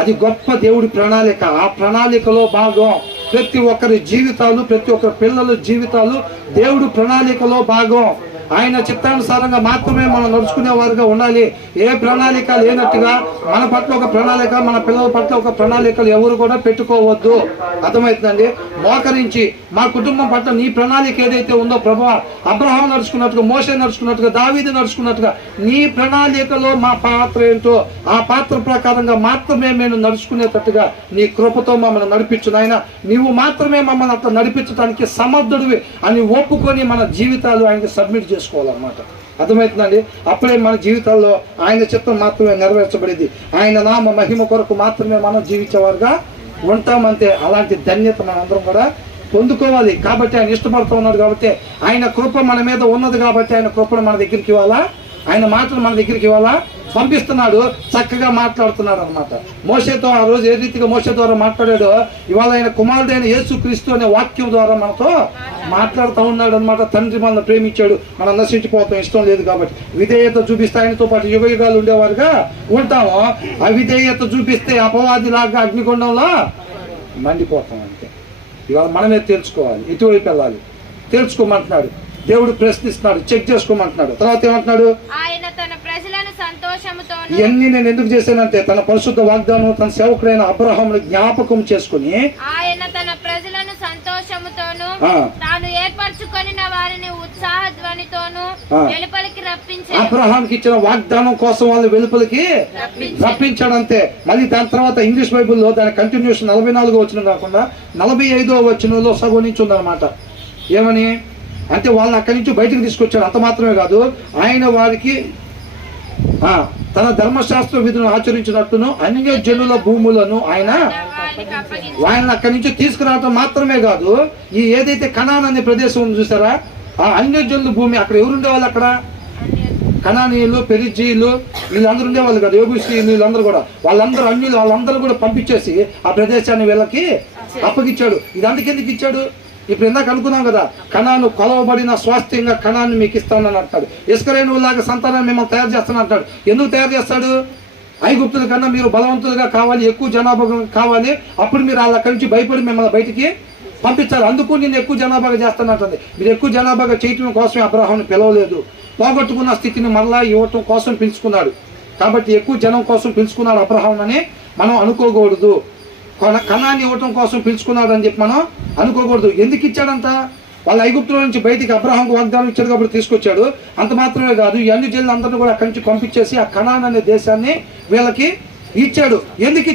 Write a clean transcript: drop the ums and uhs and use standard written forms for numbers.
అది గొప్ప దేవుడి ప్రణాళిక. ఆ ప్రణాళికలో భాగం ప్రతి ఒక్కరి జీవితాలు, ప్రతి ఒక్కరి పిల్లల జీవితాలు దేవుడి ప్రణాళికలో భాగం. ఆయన చిత్తానుసారంగా మాత్రమే మనం నడుచుకునే వారుగా ఉండాలి. ఏ ప్రణాళిక లేనట్టుగా మన పట్ల ఒక ప్రణాళిక, మన పిల్లల పట్ల ఒక ప్రణాళికలు ఎవరు కూడా పెట్టుకోవద్దు. అర్థమవుతుందండి? మోకరించి మా కుటుంబం పట్ల నీ ప్రణాళిక ఏదైతే ఉందో ప్రభువా, అబ్రహాం నడుచుకున్నట్టుగా, మోషే నడుచుకున్నట్టుగా, దావీదు నడుచుకున్నట్టుగా నీ ప్రణాళికలో మా పాత్ర ఏంటో ఆ పాత్ర ప్రకారంగా మాత్రమే మేము నడుచుకునేటట్టుగా నీ కృపతో మమ్మల్ని నడిపించు నాయన. నీవు మాత్రమే మమ్మల్ని అట్లా నడిపించడానికి సమర్థుడివి అని ఒప్పుకొని మన జీవితాలు ఆయనకి సబ్మిట్ చేసుకోవాలన్నమాట. అర్థమవుతుందండి? అప్పుడే మన జీవితాల్లో ఆయన చిత్తం మాత్రమే నెరవేర్చబడింది. ఆయన నామ మహిమ కొరకు మాత్రమే మనం జీవించేవారుగా ఉంటామంతే. అలాంటి ధన్యత మనందరం కూడా పొందుకోవాలి. కాబట్టి ఆయన ఇష్టపడుతూ ఉన్నాడు, కాబట్టి ఆయన కృప మన మీద ఉన్నది, కాబట్టి ఆయన కృపను మన దగ్గరికి ఇవ్వాలా, ఆయన మాటలు మన దగ్గరికి ఇవ్వాలా, పంపిస్తున్నాడు. చక్కగా మాట్లాడుతున్నాడు అనమాట. మోషేతో ఆ రోజు ఏ రీతిగా మోషే ద్వారా మాట్లాడాడో, ఇవాళ ఆయన కుమారుడైన యేసుక్రీస్తు అనే వాక్యం ద్వారా మనతో మాట్లాడుతూ ఉన్నాడు అనమాట. తండ్రి మనల్ని ప్రేమించాడు, మనం నశించిపోతాం ఇష్టం లేదు కాబట్టి విధేయత చూపిస్తే ఆయనతో పాటు యుగ యుగాలు ఉండేవారుగా ఉంటాము. అవిధేయత చూపిస్తే అపవాదిలాగా అగ్నిగుండంలో మండిపోతాం. అంతే. ఇవాళ మనమే తెలుసుకోవాలి, ఎటువైపు వెళ్ళాలి తెలుసుకోమంటున్నాడు దేవుడు. ప్రశ్నిస్తున్నాడు, చెక్ చేసుకోమంటున్నాడు. తర్వాత ఏమంటున్నాడు? ఇవన్నీ నేను ఎందుకు చేశానంటే తన పరిశుద్ధ వాగ్దానం తన సేవకుడైన అబ్రహామును జ్ఞాపకం చేసుకుని ఆయన తన ప్రజలను సంతోషముతోను తాను ఏర్పరచుకొనిన వారిని ఉత్సాహ ధ్వనితోను వెలుపలికి రప్పించి, అబ్రహాంకి ఇచ్చిన వాగ్దానం కోసం వాళ్ళు వెలుపలికి రప్పించాడంతే. మళ్ళీ దాని తర్వాత ఇంగ్లీష్ బైబుల్లో దాని కంటిన్యూషన్ 44వ వచనం కాకుండా 45వ వచనంలో సగం నుంచి ఉందన్నమాట. ఏమని అంటే వాళ్ళని అక్కడి నుంచి బయటకు తీసుకొచ్చాడు. అంత మాత్రమే కాదు, ఆయన వారికి తన ధర్మశాస్త్ర విధులను ఆచరించినట్టును అన్య జనుల భూములను ఆయన అక్కడి నుంచి తీసుకురావడం మాత్రమే కాదు, ఈ ఏదైతే కనాన్ అనే ప్రదేశం ఉంది చూసారా, ఆ అన్య జనుల భూమి, అక్కడ ఎవరు ఉండేవాళ్ళు? అక్కడ కనానీయులు, పెరిజీలు వీళ్ళందరూ ఉండేవాళ్ళు కదా, యోగుషీయులు వీళ్ళందరూ కూడా, వాళ్ళందరూ అన్యులు, వాళ్ళందరూ కూడా పంపించేసి ఆ ప్రదేశాన్ని వీళ్ళకి అప్పగించాడు. ఇది అందుకెందుకు ఇచ్చాడు? ఇప్పుడు ఇందాక అనుకున్నాం కదా, కణాను కొలవబడిన స్వాస్థ్యంగా కణాన్ని మీకు ఇస్తానని అంటాడు. ఇస్కరేణువులాగా సంతానాన్ని మిమ్మల్ని తయారు చేస్తానని అంటాడు. ఎందుకు తయారు చేస్తాడు? ఐగుప్తుల కన్నా మీరు బలవంతులుగా కావాలి, ఎక్కువ జనాభా కావాలి, అప్పుడు మీరు వాళ్ళ అక్కడి నుంచి భయపడి మిమ్మల్ని బయటికి పంపించాలి. అందుకు నేను ఎక్కువ జనాభాగా చేస్తానంటుంది. మీరు ఎక్కువ జనాభాగా చేయటం కోసమే అబ్రహాంని పిలవలేదు, పోగొట్టుకున్న స్థితిని మరలా ఇవ్వటం కోసం పిలుచుకున్నాడు. కాబట్టి ఎక్కువ జనం కోసం పిలుచుకున్నాడు అబ్రహాం అని మనం అనుకోకూడదు. కణాన్ని ఇవ్వటం కోసం పిలుచుకున్నాడు అని చెప్పి మనం అనుకోకూడదు. ఎందుకు ఇచ్చాడంట? వాళ్ళ ఐగుప్తుల నుంచి బయటికి అబ్రహాంకు వాగ్దానం ఇచ్చాడు కాబట్టి తీసుకొచ్చాడు. అంత మాత్రమే కాదు, ఈ అన్ని జనులందరినీ కూడా అక్కడి నుంచి పంపించేసి ఆ కనాన్ అనే దేశాన్ని వీళ్ళకి ఇచ్చాడు. ఎందుకు